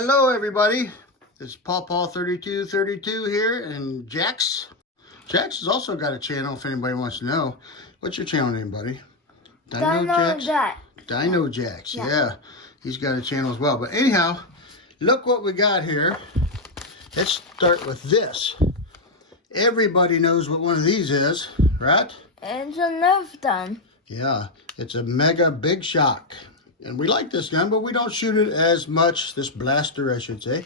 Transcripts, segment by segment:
Hello everybody. This is Paw 3232 here, and Jax. Jax has also got a channel if anybody wants to know. What's your channel name, buddy? Dino Jax. Dino Jax, yeah. He's got a channel as well. But anyhow, look what we got here. Let's start with this. Everybody knows what one of these is, right? It's a Nerf gun. Yeah, it's a Mega Bigshock. And we like this gun, but we don't shoot it as much, this blaster I should say.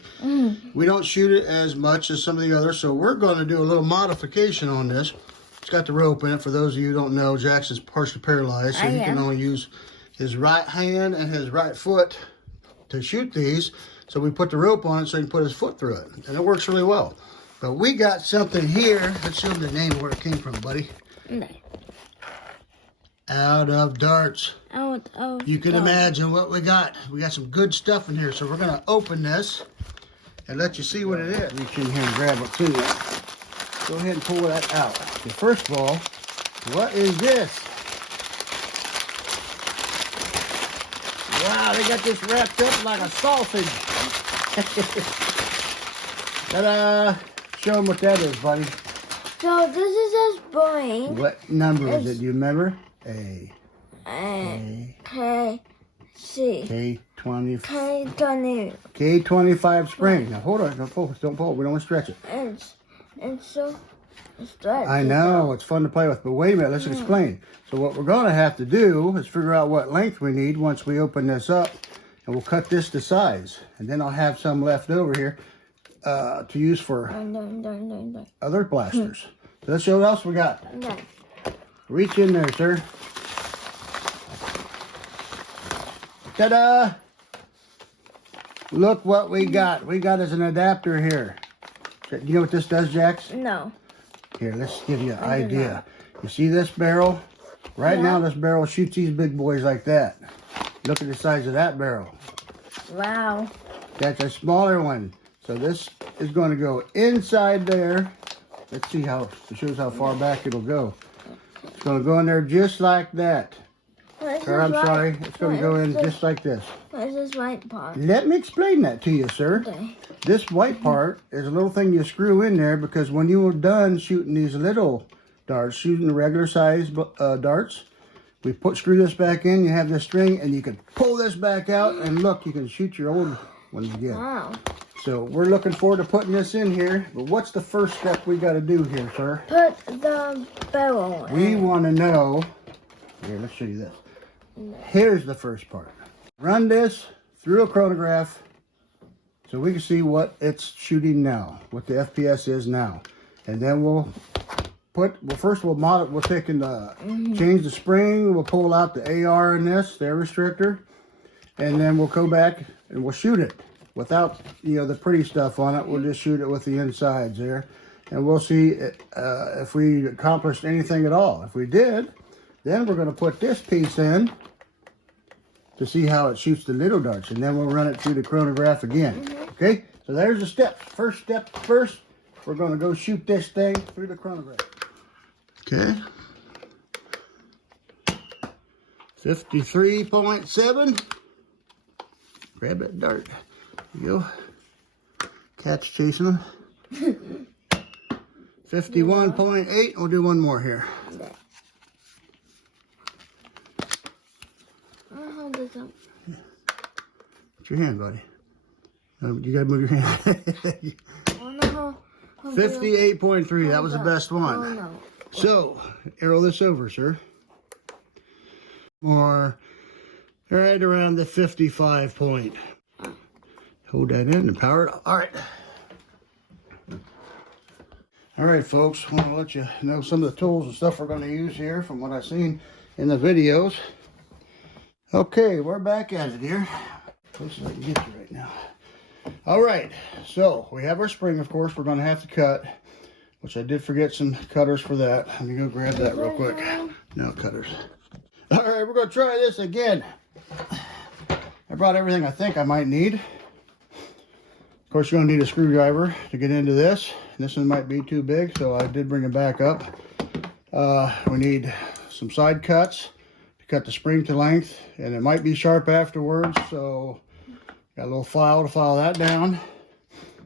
We don't shoot it as much as some of the others, so we're going to do a little modification on this. It's got the rope in it. For those of you who don't know, Jax is partially paralyzed, so he can only use his right hand and his right foot to shoot these. So we put the rope on it so he can put his foot through it, and it works really well. But we got something here. Let's show them the name of where it came from, buddy. No. Out of darts. Out of You can imagine what we got. We got some good stuff in here. So we're going to open this and let you see what it is. Reach in here and grab what's in there. Go ahead and pull that out. Okay, first of all, what is this? Wow, they got this wrapped up like a sausage. Ta-da! Show them what that is, buddy. So this is a spring. What number is it? Do you remember? A. K. C. K20. K20. K25 spring. Now hold on, don't pull. We don't want to stretch it. It's so stretchy. I know, it's fun to play with, but wait a minute, let's explain. So what we're going to have to do is figure out what length we need once we open this up, and we'll cut this to size. And then I'll have some left over here to use for other blasters. So let's show what else we got. Reach in there, sir. Ta-da! Look what we got. We got as an adapter here. You know what this does, Jax? No. Here, let's give you an idea. You see this barrel? Right now, this barrel shoots these big boys like that. Look at the size of that barrel. Wow. That's a smaller one. So this is going to go inside there. Let's see how it shows how far back it'll go. It's going to go in there just like that. Or I'm sorry, it's going to go in just like this. Where's this white part? Let me explain that to you, sir. Okay. This white part is a little thing you screw in there because when you were done shooting these little darts, shooting the regular size darts, we screw this back in, you have this string, and you can pull this back out, and look, you can shoot your old ones again. Wow. So we're looking forward to putting this in here, but what's the first step we got to do here, sir? Put the barrel in. We want to know, here, let's show you this. Here's the first part. Run this through a chronograph so we can see what it's shooting now, what the FPS is now. And then we'll first we'll mod it, we'll take and change the spring, we'll pull out the AR in this, the air restrictor, and then we'll go back and we'll shoot it without, the pretty stuff on it. We'll just shoot it with the insides there. And we'll see if we accomplished anything at all. If we did, then we're going to put this piece in to see how it shoots the little darts. And then we'll run it through the chronograph again. Okay? So there's the steps. First step first, we're going to go shoot this thing through the chronograph. Okay. 53.7. Grab that dart. There you go. Cat's chasing them. 51.8. We'll do one more here. What's your hand, buddy? You gotta move your hand. 58.3. That was the best one. So, arrow this over, sir. Or right around the 55 point. Hold that in and power it up. All right. All right, folks. I want to let you know some of the tools and stuff we're going to use here from what I've seen in the videos. Okay, we're back at it here. Places I can get you right now. All right, so we have our spring, of course, we're going to have to cut, which I did forget some cutters for that. Let me go grab that real quick. No cutters. All right, we're going to try this again. I brought everything I think I might need. Of course, you're going to need a screwdriver to get into this. This one might be too big, so I did bring it back up. We need some side cuts to cut the spring to length, and it might be sharp afterwards, so Got a little file to file that down.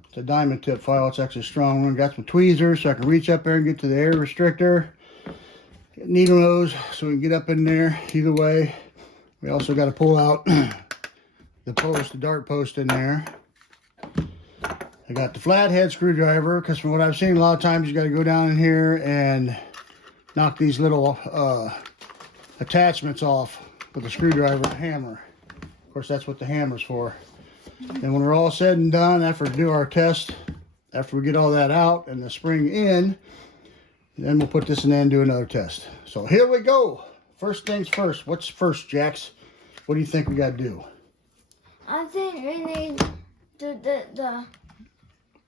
It's a diamond tip file. It's actually a strong one. Got some tweezers so I can reach up there and get to the air restrictor. Get needle nose so we can get up in there. Either way, we also got to pull out the post, the dart post in there. I got the flathead screwdriver because from what I've seen, a lot of times you got to go down in here and knock these little attachments off with a screwdriver and a hammer. Of course, that's what the hammer's for. And when we're all said and done, after we do our test, after we get all that out and the spring in, then we'll put this in and do another test. So here we go. First things first. What's first, Jax? What do you think we got to do? I think we need the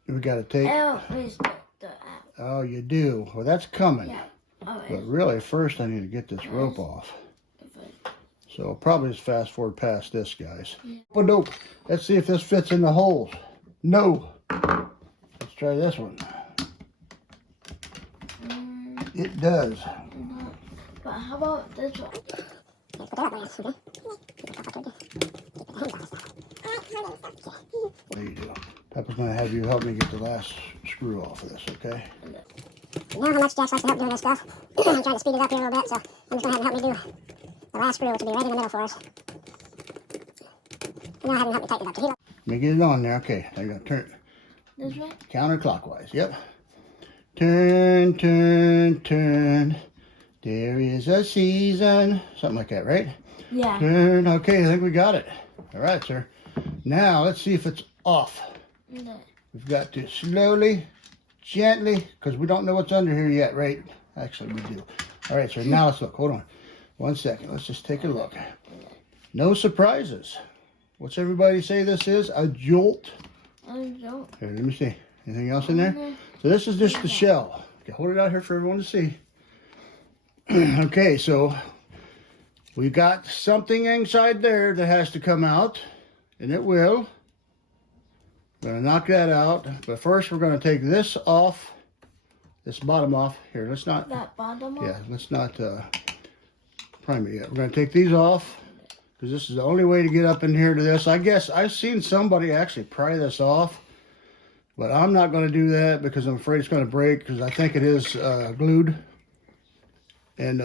We got to take... Oh, you do? Well, that's coming. Yeah. But really, first I need to get this rope off. So I'll probably just fast forward past this, guys. Yeah. Oh, nope. Let's see if this fits in the holes. No. Let's try this one. It does. But how about this one? There you go. Peppa's going to have you help me get the last screw off of this, okay? You know how much Jax likes to help doing this stuff. I'm trying to speed it up here a little bit, so I'm just going to have him help me do the last screw, which will be right in the middle for us. And I'll have him help me tighten it up. Let me get it on there. Okay, I got to turn This way? counterclockwise. Yep. Turn, turn, turn. There is a season. Something like that, right? Yeah. Turn. Okay, I think we got it. All right, sir. Now, let's see if it's off. Okay. We've got to slowly, gently, because we don't know what's under here yet, right? Actually, we do. All right, sir. Now let's look. Hold on. 1 second. Let's just take a look. No surprises. What's everybody say this is? A jolt? I don't. Here, let me see. Anything else in there? So this is just the shell. Okay, hold it out here for everyone to see. Okay, so we got something inside there that has to come out, and it will. We're going to knock that out, but first we're going to take this off, this bottom off. Here, let's not... That bottom one? Yeah, let's not prime it yet. We're going to take these off, because this is the only way to get up in here to this. I guess I've seen somebody actually pry this off, but I'm not going to do that because I'm afraid it's going to break, because I think it is glued. And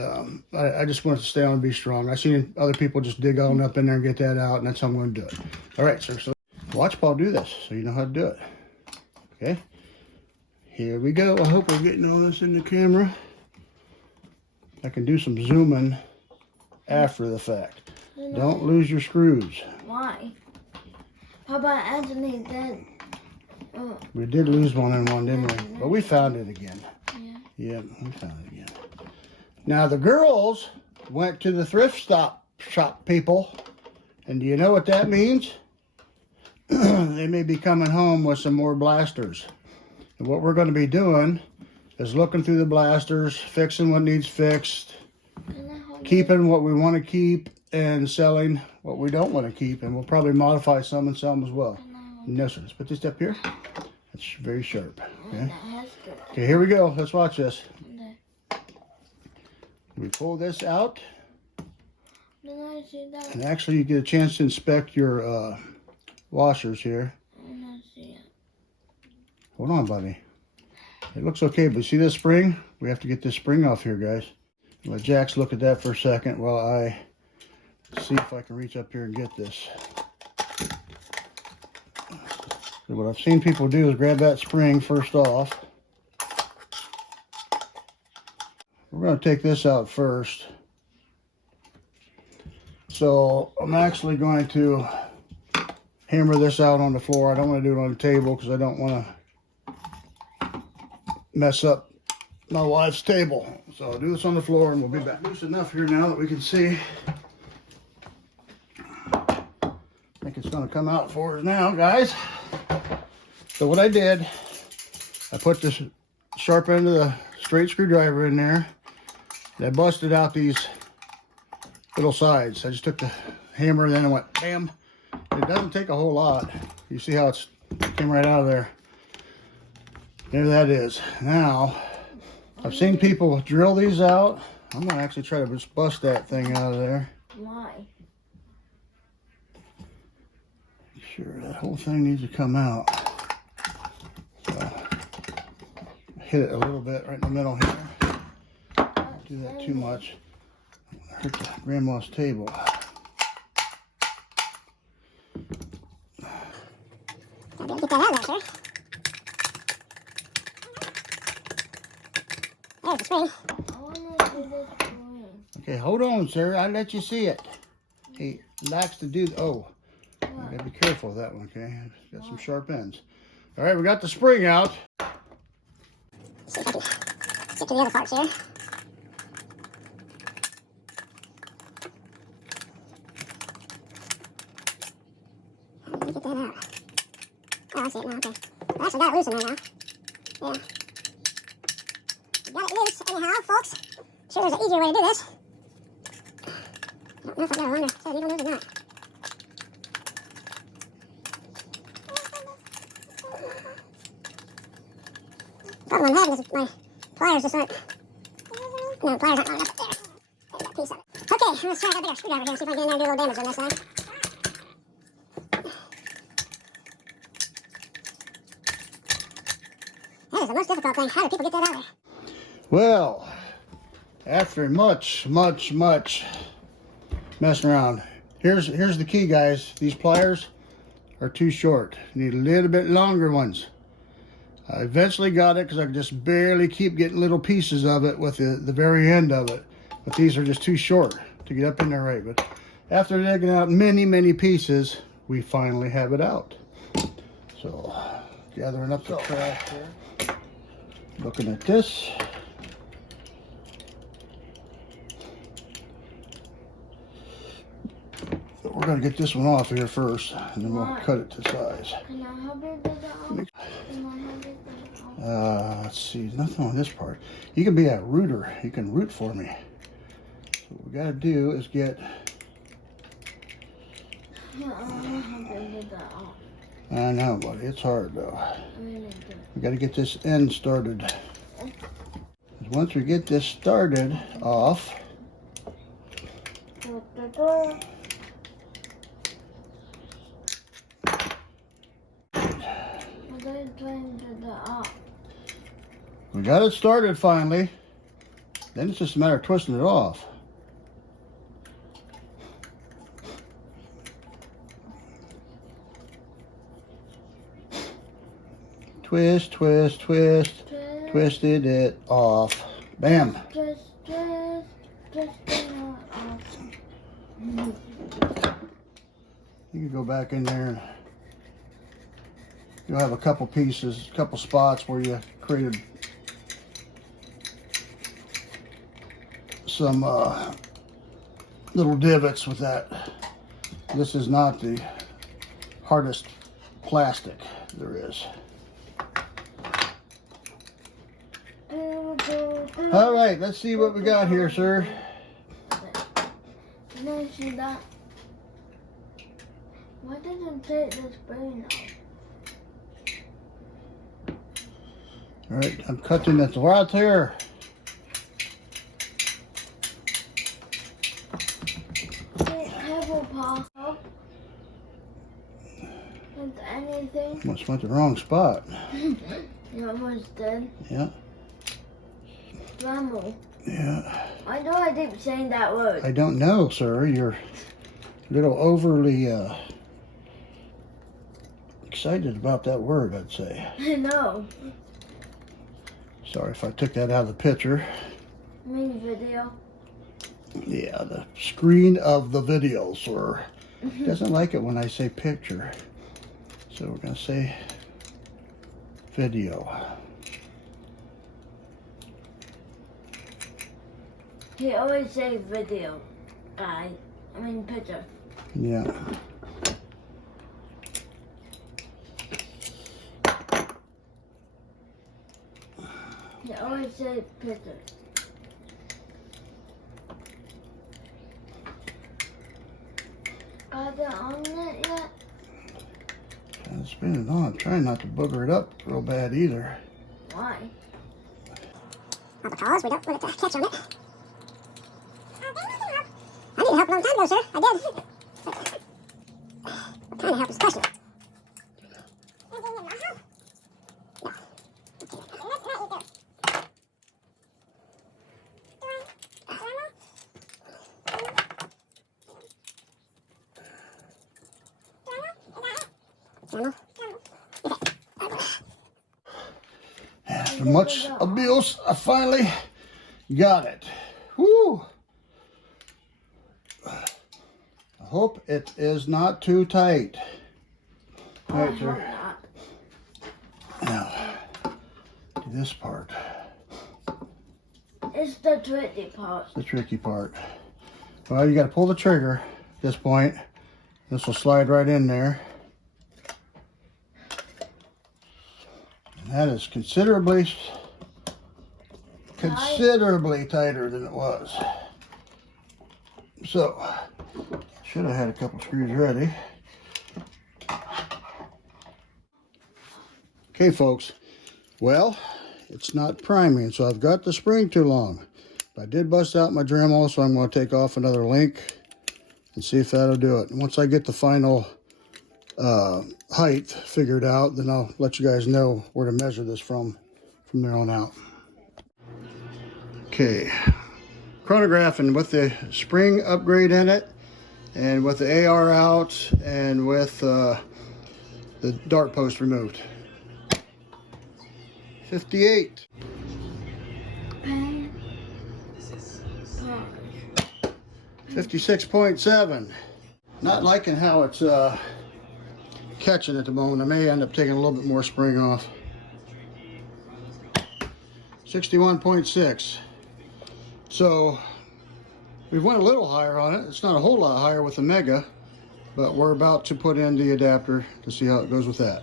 I just want it to stay on and be strong. I've seen other people just dig on up in there and get that out, and that's how I'm going to do it. All right, sir, so watch Paul do this so you know how to do it. Okay, here we go. I hope we're getting all this in the camera. I can do some zooming after the fact. Don't lose your screws. Why? How about Anthony did? We did lose one in one, didn't we? But we found it again. Yeah. Yeah, we found it again. Now the girls went to the thrift shop people, and do you know what that means? They may be coming home with some more blasters. And what we're going to be doing is looking through the blasters, fixing what needs fixed, keeping what we want to keep, and selling what we don't want to keep. And we'll probably modify some and sell them as well. No, sir. Let's put this up here. That's very sharp. Okay, okay, here we go. Let's watch this. We pull this out. And actually you get a chance to inspect your washers here. Hold on, buddy. It looks okay, but see this spring? We have to get this spring off here, guys. Let Jax look at that for a second while I see if I can reach up here and get this. So what I've seen people do is grab that spring first off. We're going to take this out first. So I'm actually going to hammer this out on the floor. I don't want to do it on the table because I don't want to mess up my wife's table. So I'll do this on the floor and we'll be back. Loose enough here now that we can see. I think it's going to come out for us now, guys. So what I did, I put this sharp end of the straight screwdriver in there. And I busted out these little sides. I just took the hammer and then I went bam. It doesn't take a whole lot. You see how it came right out of there. There that is. Now, I've seen people drill these out. I'm going to actually try to just bust that thing out of there. Why? Sure, that whole thing needs to come out. So, hit it a little bit right in the middle here. Don't do that too much. Hurt the grandma's table. I'll get that out of there, sir. There's the spring. I want to do this spring. Okay, hold on, sir. I'll let you see it. He likes to do. Oh, you gotta be careful of that one. Okay, it's got some sharp ends. All right, we got the spring out. See if I can get to the other parts here. Let me get that out. Oh, I see it now. Okay. Well, I actually got it loose in there now. Yeah. Got it loose anyhow, folks. Sure, there's an easier way to do this. I don't know if I've got a longer set of needle nose or not. The problem I'm having is my pliers just aren't. No, the pliers aren't long enough up there. There's that piece of it. Okay, let's try that bigger screwdriver here and see if I can get in there and do a little damage on this side. That is the most difficult thing. How do people get that out of there? Well, after much messing around, here's the key, guys. These pliers are too short. You need a little bit longer ones. I eventually got it because I could just barely keep getting little pieces of it with the very end of it. But these are just too short to get up in there right. But after digging out many pieces, we finally have it out. So, gathering up the trash here. Looking at this. We're going to get this one off here first, and then we'll cut it to size. Can I help you with that off? Can I help you with that off? Let's see, nothing on this part. You can be a rooter. You can root for me. So what we got to do is get... Yeah, I want to help you with that off. I know, buddy. It's hard, though. Really good. We got to get this end started. 'Cause once we get this started off... We got it started finally. Then it's just a matter of twisting it off. Twist, twist, twist. Twisted it off. Bam. Twist it off. You can go back in there and you'll have a couple pieces, a couple spots where you created some little divots with that. This is not the hardest plastic there is. All right, let's see what we got here, sir. Can I see that? Why didn't take the spring off? All right, I'm cutting it right here. Careful, Paw. With anything? Almost went the wrong spot. You almost did. Yeah. Bramble. Yeah. I know I keep saying that word. I don't know, sir. You're a little overly excited about that word, I'd say. I know. Sorry if I took that out of the picture. I mean video. Yeah, the screen of the video, sir. Doesn't like it when I say picture. So we're going to say video. He always say video, guy. I mean picture. Yeah. He always say picture. Got it on it yet? Trying to spin it on. I'm trying not to booger it up real bad either. Why? Not because we don't want it to catch on it. I needed help a long time ago, sir. I did. What kind of help is the question? After much abuse, I finally got it. Woo! I hope it is not too tight. All right, sir. Now, do this part. It's the tricky part. It's the tricky part. Well, you got to pull the trigger at this point. This will slide right in there. And that is considerably tighter than it was. So, should have had a couple screws ready. Okay, folks. Well, it's not priming, so I've got the spring too long. I did bust out my Dremel, so I'm going to take off another link and see if that'll do it. And once I get the final height figured out, then I'll let you guys know where to measure this from there on out. Okay, chronographing with the spring upgrade in it, and with the AR out, and with the dart post removed. 58. 56.7. Not liking how it's catching at the moment. I may end up taking a little bit more spring off. 61.6. So we went a little higher on it. It's not a whole lot higher with the Mega, but we're about to put in the adapter to see how it goes with that.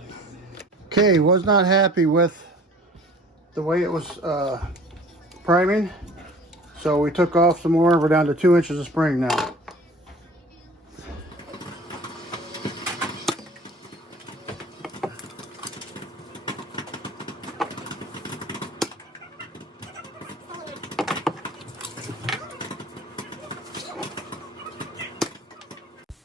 Okay, was not happy with the way it was priming, so we took off some more. We're down to 2 inches of spring now.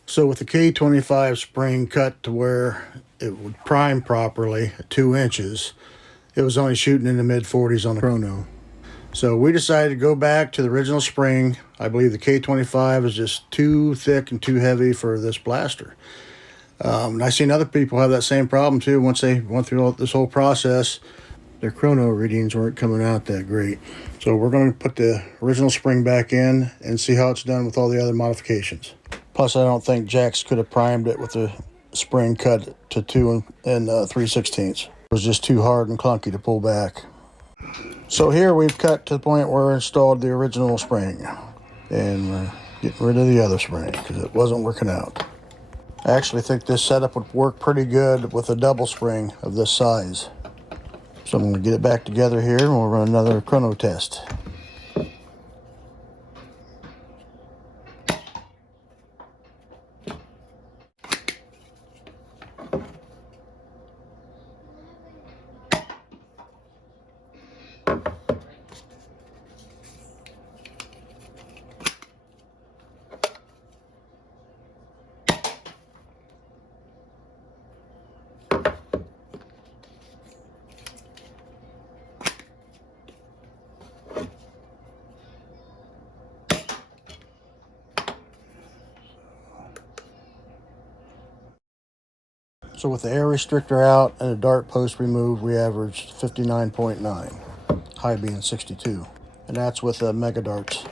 So with the K25 spring cut to where it would prime properly at 2 inches, it was only shooting in the mid 40s on the chrono. So we decided to go back to the original spring. I believe the K25 is just too thick and too heavy for this blaster. And I've seen other people have that same problem too. Once they went through this whole process, their chrono readings weren't coming out that great. So we're going to put the original spring back in and see how it's done with all the other modifications. Plus, I don't think Jax could have primed it with the spring cut to 2 3/16. It was just too hard and clunky to pull back. So here we've cut to the point where we installed the original spring, and we're getting rid of the other spring because it wasn't working out. I actually think this setup would work pretty good with a double spring of this size. So I'm going to get it back together here and we'll run another chrono test. So with the air restrictor out and the dart post removed, we averaged 59.9, high being 62. And that's with the Mega darts.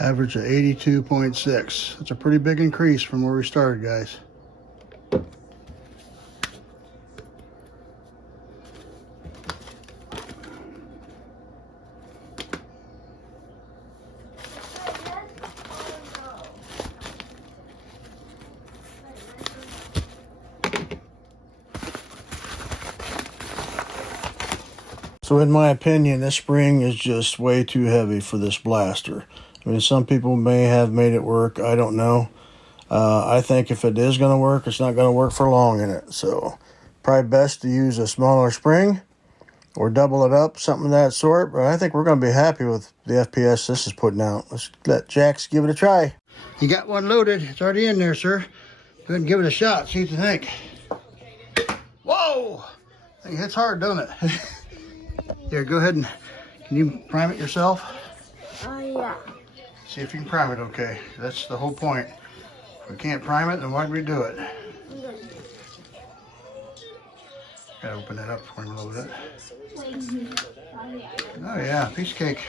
Average of 82.6. That's a pretty big increase from where we started, guys. So in my opinion, this spring is just way too heavy for this blaster. I mean, some people may have made it work. I don't know. I think if it is going to work, it's not going to work for long in it. So probably best to use a smaller spring or double it up, something of that sort. But I think we're going to be happy with the FPS this is putting out. Let's let Jax give it a try. You got one loaded. It's already in there, sir. Go ahead and give it a shot. See what you think. Whoa! I think it hits hard, don't it? Here, go ahead and, can you prime it yourself? Oh, yeah. See if you can prime it okay. That's the whole point. If we can't prime it, then why'd we do it? Gotta open that up before we load it. Oh yeah, piece of cake.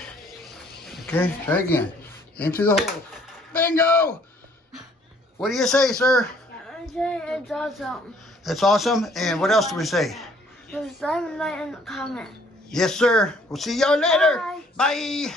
Okay, try again. Aim through the hole. Bingo! What do you say, sir? I say it's awesome. That's awesome. And what else do we say? Subscribe and like and comment. Yes, sir. We'll see y'all later. Bye. Bye.